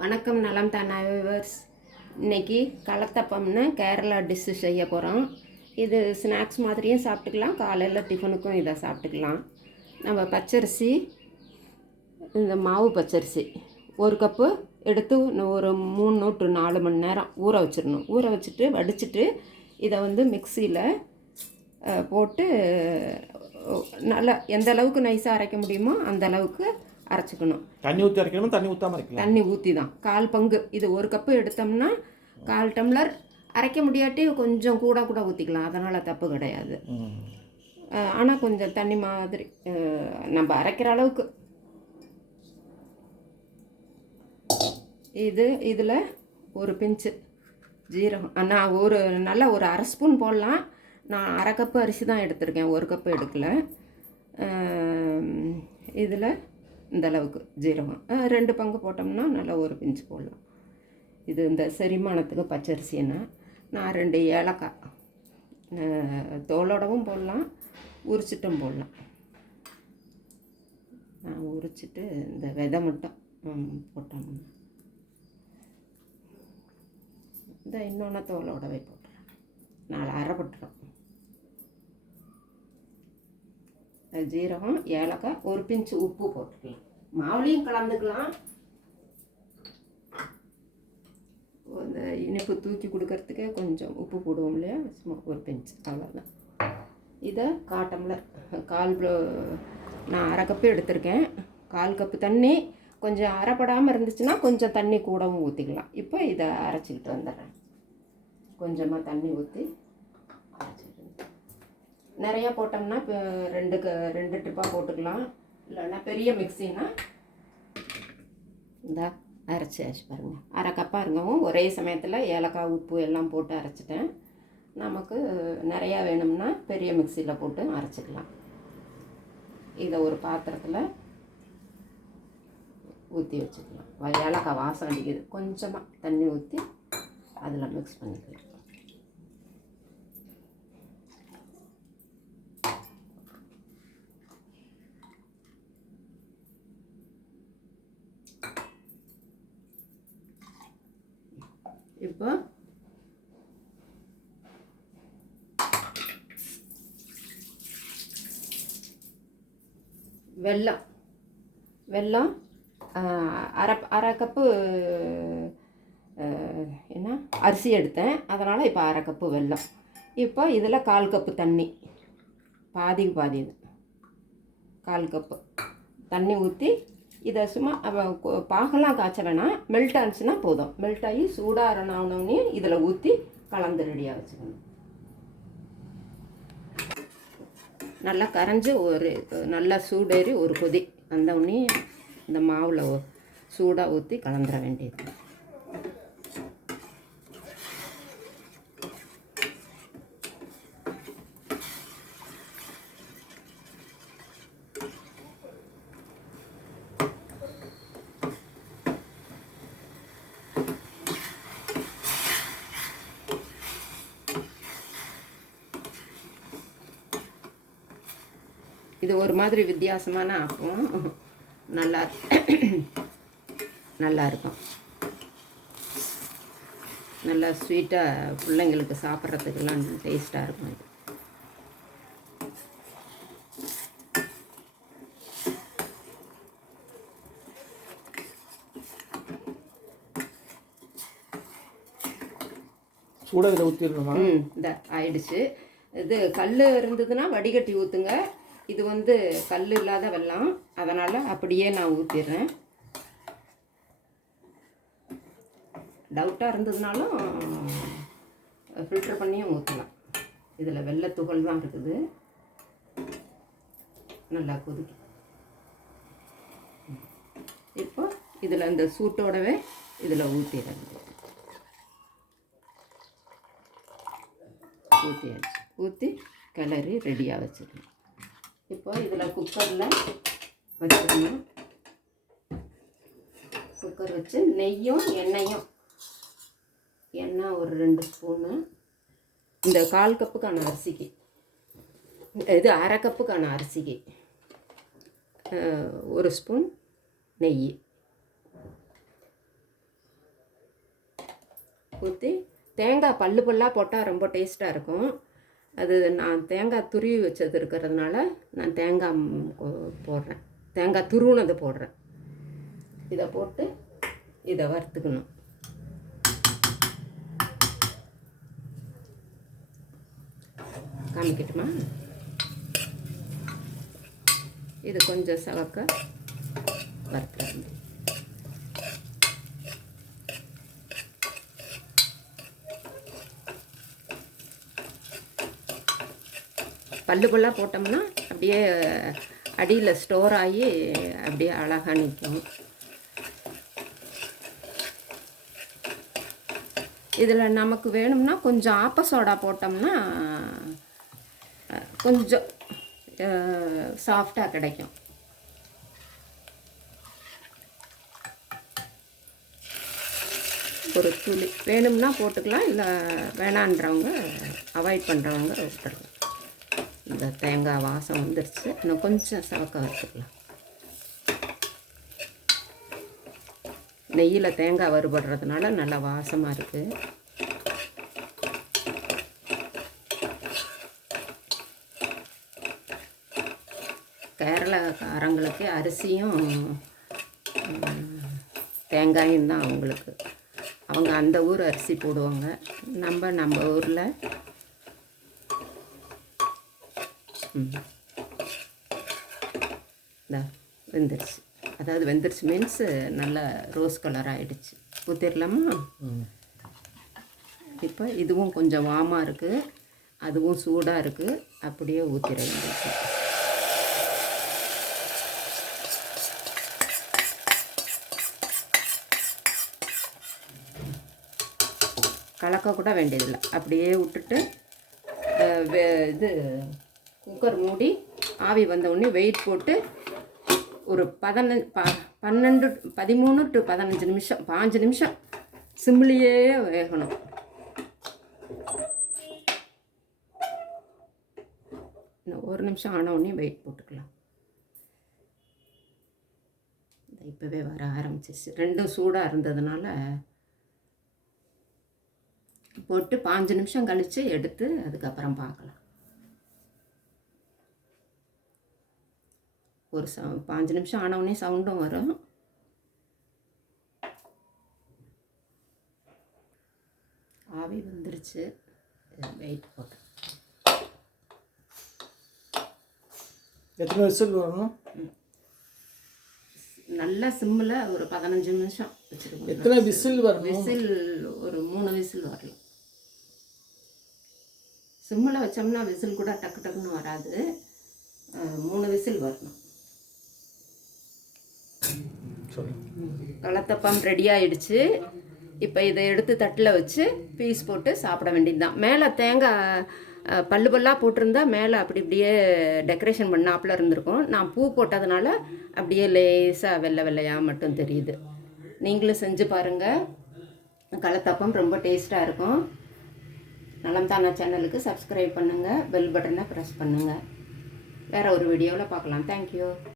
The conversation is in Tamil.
வணக்கம், நலம் தானா வியூவர்ஸ். இன்றைக்கி கலத்தப்பம்னு கேரளா டிஷ்ஷு செய்ய போகிறோம். இது ஸ்நாக்ஸ் மாதிரியும் சாப்பிட்டுக்கலாம், காலையில் டிஃபனுக்கும் இதை சாப்பிட்டுக்கலாம். நம்ம பச்சரிசி, இந்த மாவு பச்சரிசி 1 கப்பு எடுத்து ஒரு 3 to 4 மணி நேரம் ஊற வச்சிடணும். ஊற வச்சுட்டு வடிச்சிட்டு இதை மிக்சியில் போட்டு நல்லா எந்த அளவுக்கு நைஸாக அரைக்க முடியுமோ அந்த அளவுக்கு அரைச்சிக்கணும். தண்ணி ஊற்றி அரைக்கணும், தண்ணி ஊற்றாமல் அரைக்கலாம். தண்ணி ஊற்றி தான் 1/4 பங்கு. இது 1 கப்பு எடுத்தோம்னா 1/4 டம்ளர். அரைக்க முடியாட்டி கொஞ்சம் கூட ஊற்றிக்கலாம், அதனால் தப்பு கிடையாது. ஆனால் கொஞ்சம் தண்ணி மாதிரி நம்ம அரைக்கிற அளவுக்கு. இதில் ஒரு பிஞ்சு ஜீரகம், நான் நல்லா ஒரு 1/2 ஸ்பூன் போடலாம். நான் 1/2 கப்பு அரிசி தான் எடுத்திருக்கேன், 1 கப்பு எடுக்கலை. இதில் இந்த அளவுக்கு ஜீரகம் 2 பங்கு போட்டோம்னா நல்லா ஒரு பிஞ்சு போடலாம். இது இந்த செரிமானத்துக்கு பச்சரிசின்னா நான் 2 ஏலக்காய் தோலோடவும் போடலாம், உரிச்சிட்டும் போடலாம். நான் உரிச்சிட்டு இந்த விதை மட்டும் போட்டோம்னா இந்த இன்னொன்று தோலோடவே போட்டுறேன். 4 அரைப்பட்டுரும். ஜீரகம், ஏலக்காய், ஒரு பிஞ்சு உப்பு போட்டுக்கலாம். மாவுலையும் கலந்துக்கலாம். இந்த இனிப்பு தூக்கி கொடுக்கறதுக்கே கொஞ்சம் உப்பு போடுவோம் இல்லையா, சும்மா ஒரு பிஞ்சு, அவ்வளோதான். இதை 1/4 டம்ளர், நான் 1/2 கப்பு எடுத்திருக்கேன். 1/4 கப்பு தண்ணி. கொஞ்சம் அரைப்படாமல் இருந்துச்சுன்னா கொஞ்சம் தண்ணி கூடவும் ஊற்றிக்கலாம். இப்போ இதை அரைச்சிக்கிட்டு வந்துடுறேன். கொஞ்சமாக தண்ணி ஊற்றி அரைச்சிட்டு நிறையா போட்டோம்னா இப்போ 2 ட்ரிப்பாக போட்டுக்கலாம். இல்லைன்னா பெரிய மிக்சின்னா இந்த அரைச்சி பாருங்கள், 1/2 கப்பாக இருங்கவும் ஒரே சமயத்தில் ஏலக்காய் உப்பு எல்லாம் போட்டு அரைச்சிட்டேன். நமக்கு நிறையா வேணும்னா பெரிய மிக்சியில் போட்டு அரைச்சிக்கலாம். இதை ஒரு பாத்திரத்தில் ஊற்றி வச்சுக்கலாம். ஏலக்காய் வாசம் அடிக்குது, கொஞ்சமாக தண்ணி ஊற்றி அதில் மிக்ஸ் பண்ணிக்கலாம். இப்போ வெல்லம் 1/2 கப்பு அரிசி எடுத்தேன், அதனால் இப்போ 1/2 கப்பு வெல்லம். இப்போ இதில் 1/4 கப்பு தண்ணி, பாதிக்கு பாதி. இது 1/4 கப்பு தண்ணி ஊற்றி இதை சும்மா பாகெல்லாம் காய்ச்ச வேணாம், மெல்ட் ஆனிச்சுன்னா போதும். மெல்ட் ஆகி சூடாரணே இதில் ஊற்றி கலந்து ரெடியாக வச்சுக்கணும். நல்லா கரைஞ்சி நல்லா சூடேறி ஒரு கொதி அந்த உடனே இந்த மாவில் சூடாக ஊற்றி கலந்துட வேண்டியது. இது ஒரு மாதிரி வித்தியாசமான ஆப்பம், நல்லா இருக்கும். நல்லா ஸ்வீட்டாக பிள்ளைங்களுக்கு சாப்பிட்றதுக்கெல்லாம் டேஸ்ட்டாக இருக்கும். இது சூடாக இதை ஊற்றிடணுமா? இந்த ஆயிடுச்சு. இது கல் இருந்ததுன்னா வடிகட்டி ஊற்றுங்க. இது கல் இல்லாத வெல்லம், அதனால் அப்படியே நான் ஊற்றிடுறேன். டவுட்டாக இருந்ததுனாலும் ஃபில்டர் பண்ணியும் ஊற்றலாம். இதில் வெள்ளத்துகள் தான் இருக்குது. நல்லா கொதிக்கும். இப்போ இதில் இந்த சூட்டோடவே இதில் ஊற்றிடுறேன். ஊற்றி கிளறி ரெடியாக வச்சுக்கணும். இப்போ இதில் குக்கரில் வச்சிடணும். குக்கர் வச்சு நெய்யும் எண்ணெய் ஒரு 2 ஸ்பூனு. இந்த 1/4 கப்புக்கான அரிசிக்கு, இது 1/2 கப்புக்கான அரிசிக்கு 1 ஸ்பூன் நெய். ஊற்றி தேங்காய் பல்லாக போட்டால் ரொம்ப டேஸ்ட்டாக இருக்கும். அது நான் தேங்காய் துருவி வச்சது இருக்கிறதுனால நான் தேங்காய் போடுறேன், தேங்காய் துருவுனது போடுறேன். இதை போட்டு இதை வறுத்துக்கணும். காமிக்கட்டுமா? இது கொஞ்சம் சவக்க வறுத்துறாங்க. பல்லாக போட்டோம்னா அப்படியே அடியில் ஸ்டோர் ஆகி அப்படியே அழகாக நிற்கும். இதில் நமக்கு வேணும்னா கொஞ்சம் ஆப்ப சோடா போட்டோம்னா கொஞ்சம் சாஃப்டாக கிடைக்கும். ஒரு துளி வேணும்னா போட்டுக்கலாம், இல்லை வேணான்றவங்க அவாய்ட் பண்ணுறவங்க விட்டுடலாம். இந்த தேங்காய் வாசம் வந்துருச்சு, இன்னும் கொஞ்சம் சவக்க வறுத்துக்கலாம். நெய்யில் தேங்காய் வறுபடுறதுனால நல்லா வாசமாக இருக்குது. கேரளாக்காரங்களுக்கு அரிசியும் தேங்காயும் தான் அவங்களுக்கு. அவங்க அந்த ஊர் அரிசி போடுவாங்க. நம்ம ஊரில் வெந்துருச்சு. அதாவது வெந்துருச்சு மீன்ஸ் நல்ல ரோஸ் கலர் ஆகிடுச்சு. ஊற்றிடலாமா? இப்போ இதுவும் கொஞ்சம் வாமாக இருக்குது, அதுவும் சூடாக இருக்குது. அப்படியே ஊற்றிட வேண்டியது. கலக்க கூட வேண்டியதில்லை, அப்படியே விட்டுட்டு இது குக்கர் மூடி ஆவி வந்தவுடனே வெயிட் போட்டு ஒரு 13 to 15 நிமிஷம் 5 நிமிஷம் சிம்லேயே வேகணும். இன்னும் 1 நிமிஷம் ஆனவுடனே வெயிட் போட்டுக்கலாம். இப்போவே வர ஆரம்பிச்சிச்சு. ரெண்டும் சூடாக இருந்ததுனால போட்டு 5 நிமிஷம் கழித்து எடுத்து அதுக்கப்புறம் பார்க்கலாம். ஒரு 5 நிமிஷம் ஆனவுடனே சவுண்டும் வரும். ஆவி வந்துருச்சு. வெயிட் போட்டு எத்தனை விசில் வரணும்? நல்லா சிம்மில் ஒரு 15 நிமிஷம் வச்சுருக்கோம். எத்தனை விசில் வரணும்? விசில் ஒரு 3 விசில் வரலாம். சிம்மில் வச்சோம்னா விசில் கூட டக்கு டக்குன்னு வராது. 3 விசில் வரணும். கலத்தப்பம் ரெடி ஆயிடுச்சு. இப்போ இதை எடுத்து தட்டில் வச்சு பீஸ் போட்டு சாப்பிட வேண்டியது தான். மேலே தேங்காய் பல்லாக போட்டிருந்தா மேலே அப்படி இப்படியே டெக்கரேஷன் பண்ணாப்பில் இருந்திருக்கும். நான் பூ போட்டதுனால அப்படியே லேசாக வெள்ளை வெள்ளையாக மட்டும் தெரியுது. நீங்களும் செஞ்சு பாருங்கள். கலத்தப்பம் ரொம்ப டேஸ்ட்டாக இருக்கும். நலம் தானா சேனலுக்கு சப்ஸ்கிரைப் பண்ணுங்கள், பெல் பட்டனை ப்ரெஸ் பண்ணுங்கள். வேறு ஒரு வீடியோவில் பார்க்கலாம். தேங்க்யூ.